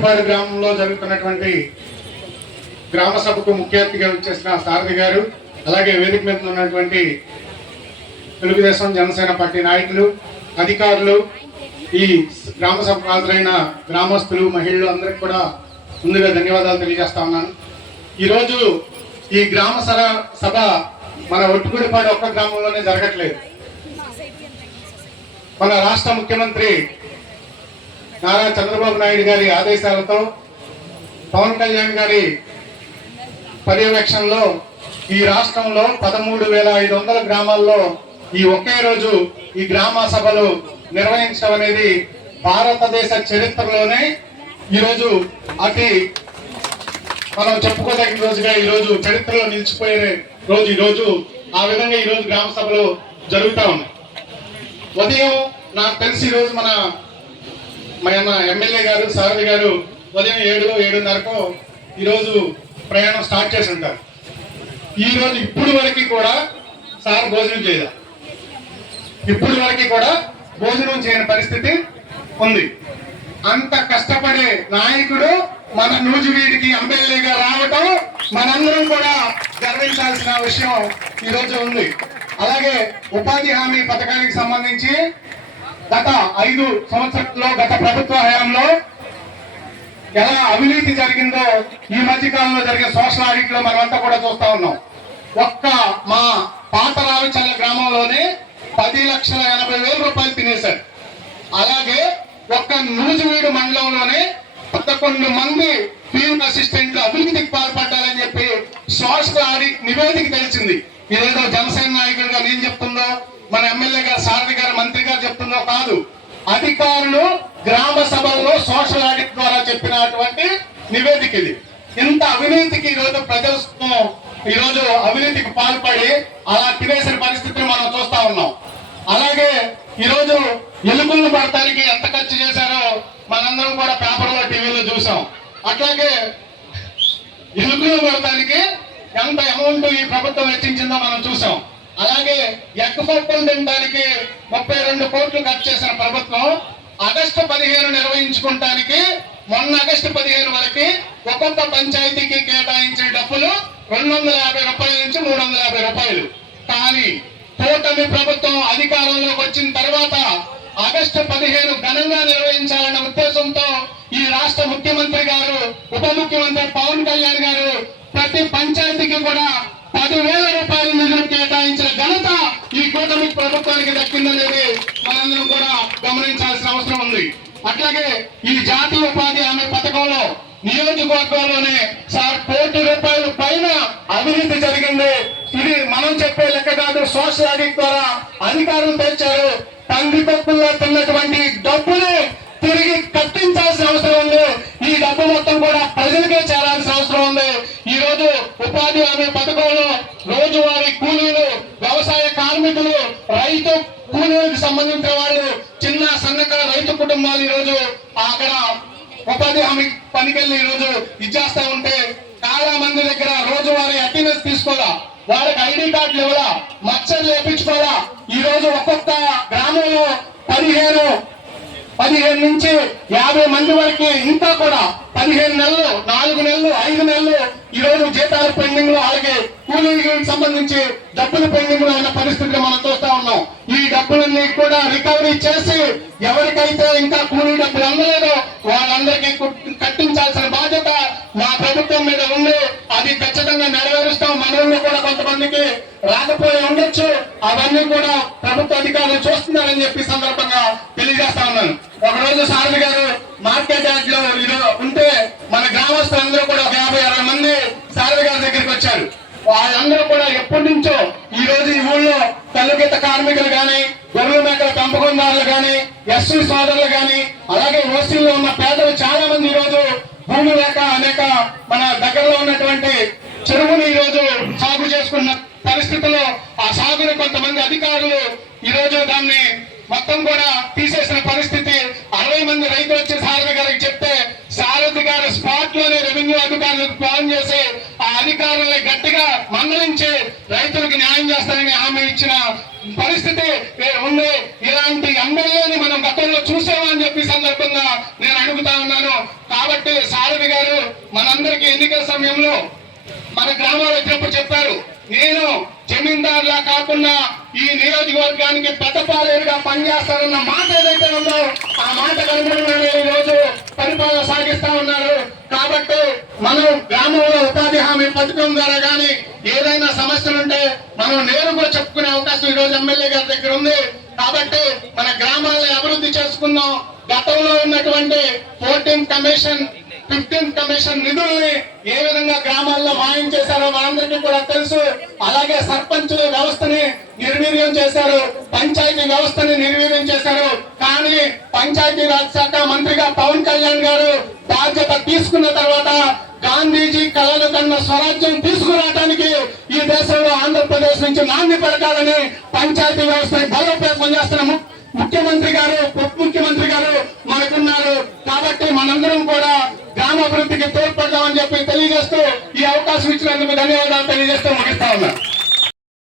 ఒట్టుగుడిపాడు గ్రామంలో జరుగుతున్నటువంటి గ్రామ సభకు ముఖ్య అతిథిగా వచ్చేసిన సారథి గారు అలాగే వేదిక మీద ఉన్నటువంటి తెలుగుదేశం జనసేన పార్టీ నాయకులు అధికారులు ఈ గ్రామ సభకు హాజరైన గ్రామస్తులు మహిళలు అందరికి కూడా ముందుగా ధన్యవాదాలు తెలియజేస్తా ఉన్నాను. ఈరోజు ఈ గ్రామ సభ సభ మన ఒట్టుకుడిపాడు ఒక్క గ్రామంలోనే జరగట్లేదు. మన రాష్ట్ర ముఖ్యమంత్రి నారా చంద్రబాబు నాయుడు గారి ఆదేశాలతో పవన్ కళ్యాణ్ గారి పర్యవేక్షణలో ఈ రాష్ట్రంలో పదమూడు వేల ఐదు వందల గ్రామాల్లో ఈ ఒకే రోజు ఈ గ్రామ సభలు నిర్వహించడం అనేది భారతదేశ చరిత్రలోనే ఈరోజు అతి మనం చెప్పుకోదగిన రోజుగా ఈ రోజు చరిత్రలో నిలిచిపోయే రోజు ఈరోజు ఆ విధంగా ఈరోజు గ్రామ సభలు జరుగుతూ ఉన్నాయి. ఉదయం నాకు తెలిసి ఈరోజు మన మన ఎమ్మెల్యే గారు సారథి గారు ఉదయం ఏడు ఏడున్నరకు ఈరోజు ప్రయాణం స్టార్ట్ చేసి ఉంటారు ఈరోజు ఇప్పుడు వరకు కూడా సార్ భోజనం చేయదా ఇప్పుడు వరకు కూడా భోజనం చేయని పరిస్థితి ఉంది. అంత కష్టపడే నాయకుడు మన నూజివీడికి ఎమ్మెల్యేగా రావటం మనందరం కూడా గర్వించాల్సిన విషయం ఈరోజు ఉంది. అలాగే ఉపాధి హామీ పథకానికి సంబంధించి గత ఐదు సంవత్సరాల్లో గత ప్రభుత్వ హయాంలో ఎలా అవినీతి జరిగిందో ఈ మధ్య కాలంలో జరిగే సోషల్ ఆడిట్లో మనమంతా కూడా చూస్తా ఉన్నాం. ఒక్క మా పాత రావిచల్ల గ్రామంలోనే పది లక్షల ఎనభై వేల రూపాయలు తినేశారు. అలాగే ఒక్క నూజివీడు మండలంలోనే పదకొండు మంది పీఎం అసిస్టెంట్లు అభివృద్ధికి పాల్పడ్డారు. సోషల్ ఆడిట్ నివేదిక తెలిసింది. ఇదేదో జనసేన నాయకుడిగా నేను చెప్తుందో మన ఎమ్మెల్యే గారు సారథి గారు మంత్రి గారు చెప్తుందో కాదు. అధికారులు గ్రామ సభల్లో సోషల్ ఆడిట్ ద్వారా చెప్పినటువంటి నివేదిక ఇది. ఇంత అవినీతికి ఈరోజు ప్రజలు ఈరోజు అవినీతికి పాల్పడి అలా తినేసిన పరిస్థితిని మనం చూస్తా ఉన్నాం. అలాగే ఈరోజు ఎలుకలను పడటానికి ఎంత ఖర్చు చేశారో మనందరం కూడా పేపర్లో టీవీలో చూసాం. అట్లాగే ఎలుకలు పడటానికి ఎంత అమౌంట్ ఈ ప్రభుత్వం వెచ్చించిందో మనం చూసాం. అలాగే ఎక్క పప్పులు తినడానికి ముప్పై రెండు కోట్లు ఖర్చు చేసిన ప్రభుత్వం ఆగస్టు పదిహేను నిర్వహించుకుంటానికి మొన్న ఆగస్టు పదిహేను వరకు ఒక్కొక్క పంచాయతీకి కేటాయించిన డబ్బులు రెండు వందల యాభై రూపాయల నుంచి మూడు వందల యాభై రూపాయలు. కానీ కూటమి ప్రభుత్వం అధికారంలోకి వచ్చిన తర్వాత ఆగస్టు పదిహేను ఘనంగా నిర్వహించాలన్న ఉద్దేశంతో ఈ రాష్ట్ర ముఖ్యమంత్రి గారు ఉప ముఖ్యమంత్రి పవన్ కళ్యాణ్ గారు ప్రతి పంచాయతీకి కూడా పదివేల రూపాయల నిధులు కేటాయించిన ఘనత ఈ కూటమి ప్రభుత్వానికి దక్కిందనేది మనందరం కూడా గమనించాల్సిన అవసరం ఉంది. అట్లాగే ఈ జాతీయ ఉపాధి హామీ పథకంలో నియోజకవర్గంలోనే సార్ కోటి రూపాయల పైన అవినీతి జరిగింది. ఇది మనం చెప్పే లెక్క కాదు. సోషల్ ఆడిట్ ద్వారా అధికారులు తెచ్చారు తండ్రి పప్పుల్లో తిన్నటువంటి డబ్బుని తిరిగి కట్టించాల్సిన అవసరం ఉంది ఈ డబ్బు మొత్తం కూడా ప్రజలకే చేరాల్సిన అవసరం ఉంది ఈ రోజు ఉపాధి హామీ పథకంలో రోజువారీ కూలీలు వ్యవసాయ కార్మికులు రైతు కూలీలకు సంబంధించిన వాళ్ళు చిన్న సన్నకారు రైతు కుటుంబాలు ఈ రోజు అక్కడ ఉపాధి హామీ పనికెళ్ళి ఈ రోజు ఇచ్చేస్తా ఉంటే చాలా మంది దగ్గర రోజువారీ అటెండెన్స్ తీసుకోవాలా? వాళ్ళకి ఐడి కార్డులు ఇవ్వాలా? మచ్చలు లేపించుకోవాలా? ఈ రోజు ఒక్కొక్క గ్రామంలో పదిహేను పదిహేను నుంచి యాభై మంది వరకు ఇంకా కూడా పదిహేను నెలలు నాలుగు నెలలు ఐదు నెలలు ఈ రోజు జీతాలు పెండింగ్లో అలాగే కూలీకి సంబంధించి డబ్బులు పెండింగ్ అయిన పరిస్థితిని మనం చూస్తా ఉన్నాం. ఈ డబ్బులన్నీ కూడా రికవరీ చేసి ఎవరికైతే ఇంకా కూలీ డబ్బులు అందలేదో వాళ్ళందరికీ కట్టించాల్సిన బాధ్యత మా ప్రభుత్వం మీద ఉంది. అది ఖచ్చితంగా నెరవేరుస్తాం. మనల్ని కూడా కొంతమందికి రాకపోయి ఉండొచ్చు. అవన్నీ కూడా ప్రభుత్వ అధికారులు చూస్తున్నారని చెప్పి సందర్భంగా తెలియజేస్తా ఉన్నాను. ఒకరోజు సారథి గారు మార్కెట్ యార్డ్లో ఉంటే మన గ్రామస్తులందరూ కూడా ఒక యాభై అరవై మంది సారథి గారి దగ్గరికి వచ్చారు వాళ్ళందరూ కూడా ఎప్పటి నుంచో ఈ రోజు ఈ ఊళ్ళో కల్లుగీత కార్మికులు కానీ గొర్రెల మేకల పెంపకందారులు కానీ ఎస్సీ సోదరులు కానీ అలాగే ఓసీల్లో ఉన్న పేదలు చాలా మంది ఈ రోజు భూమి లేక అనేక మన దగ్గరలో ఉన్నటువంటి చెరువుని ఈ రోజు సాగు చేసుకున్న పరిస్థితుల్లో ఆ సాగుని కొంతమంది అధికారులు ఈ రోజు దాన్ని మొత్తం కూడా తీసేసిన పరిస్థితి అరవై మంది రైతులు వచ్చి సారథి గారికి చెప్తే సారథి గారు స్పాట్లోనే రెవెన్యూ అధికారులకు ప్లాన్ చేసి ఆ అధికారులని గట్టిగా మందలించి రైతులకు న్యాయం చేస్తారని హామీ ఇచ్చిన పరిస్థితి ఉండే ఇలాంటి ఎమ్మెల్యేని మనం గతంలో చూసామని చెప్పి సందర్భంగా నేను అడుగుతా ఉన్నాను. కాబట్టి సారథి గారు మనందరికీ ఎన్నికల సమయంలో మన గ్రామాలు వచ్చినప్పుడు చెప్పారు. నేను జమీందారులా కాకుండా ఈ నియోజకవర్గానికి పెద్దపాలేరుగా పనిచేస్తానన్న మాట ఏదైతే ఉందో ఆ మాట అనుగుణంగానే ఈ రోజు పరిపాలన సాగిస్తా ఉన్నారు. కాబట్టి మనం గ్రామంలో ఉపాధి హామీ పథకం ద్వారా కానీ ఏదైనా సమస్యలుంటే మనం నేరుగా చెప్పుకునే అవకాశం ఈ రోజు ఎమ్మెల్యే గారి దగ్గర ఉంది. కాబట్టి మన గ్రామాలను అభివృద్ధి చేసుకుందాం. గతంలో ఉన్నటువంటి ఫోర్టీన్ కమిషన్ ఫిఫ్టీన్ కమిషన్ నిధుల్ని ఏ విధంగా గ్రామాల్లో మాయం చేశారో మనందరికీ కూడా తెలుసు. అలాగే సర్పంచ్ వ్యవస్థని నిర్వీర్యం చేశారు. పంచాయతీ వ్యవస్థని నిర్వీర్యం చేశారు. కానీ పంచాయతీ రాజ్ శాఖ మంత్రిగా పవన్ కళ్యాణ్ గారు బాధ్యత తీసుకున్న తర్వాత గాంధీజీ కళలు కన్న స్వరాజ్యం తీసుకురావడానికి ఈ దేశంలో ఆంధ్రప్రదేశ్ నుంచి నాంది పలకాలని పంచాయతీ వ్యవస్థని బలోపేతం చేస్తున్న ముఖ్యమంత్రి గారు ఉప ముఖ్యమంత్రి గారు మనకున్నారు. కాబట్టి మనందరం కూడా గ్రామాభివృద్ధికి తోడ్పడదామని చెప్పి తెలియజేస్తూ ఈ అవకాశం ఇచ్చినందుకు ధన్యవాదాలు తెలియజేస్తూ ముగిస్తా ఉన్నా.